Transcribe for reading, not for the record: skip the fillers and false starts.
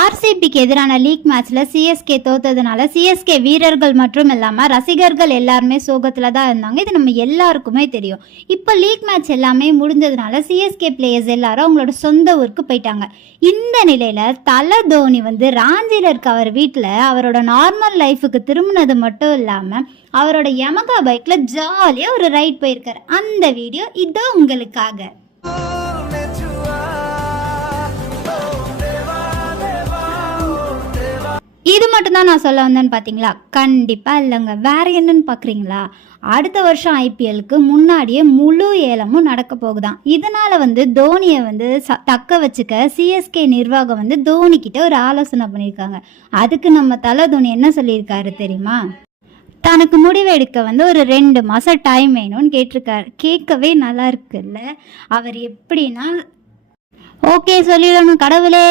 ஆர்சிபிக்கு எதிரான லீக் மேட்ச்ல CSK தோத்ததுனால CSK வீரர்கள் மற்றும் இல்லாம ரசிகர்கள் எல்லாருமே சோகத்துல தான் இருந்தாங்க. இது நம்ம எல்லாருக்குமே தெரியும். இப்போ லீக் மேட்ச் எல்லாமே முடிஞ்சதுனால சிஎஸ்கே பிளேயர்ஸ் எல்லாரும் அவங்களோட சொந்த ஊருக்கு போயிட்டாங்க. இந்த நிலையில தல தோனி ராஞ்சியில் இருக்க அவர் வீட்டில் அவரோட நார்மல் லைஃபுக்கு திரும்பினது மட்டும் இல்லாம அவரோட யமகா பைக்ல ஜாலியா ஒரு ரைட் போயிருக்காரு. அந்த வீடியோ இதோ உங்களுக்காக. இது மட்டும்தான் நான் சொல்ல வந்தேன்னு பார்த்தீங்களா? கண்டிப்பாக இல்லைங்க. வேற என்னன்னு பார்க்குறீங்களா? அடுத்த வருஷம் ஐபிஎலுக்கு முன்னாடியே முழு ஏலமும் நடக்க போகுதான். இதனால் தோனியை தக்க வச்சுக்க சிஎஸ்கே நிர்வாகம் தோனிக்கிட்ட ஒரு ஆலோசனை பண்ணியிருக்காங்க. அதுக்கு நம்ம தலை தோனி என்ன சொல்லியிருக்காரு தெரியுமா? தனக்கு முடிவெடுக்க ஒரு 2 மாதம் டைம் வேணும்னு கேட்டிருக்காரு. கேட்கவே நல்லா இருக்குல்ல? அவர் எப்படின்னா ஓகே சொல்லிடணும் கடவுளே.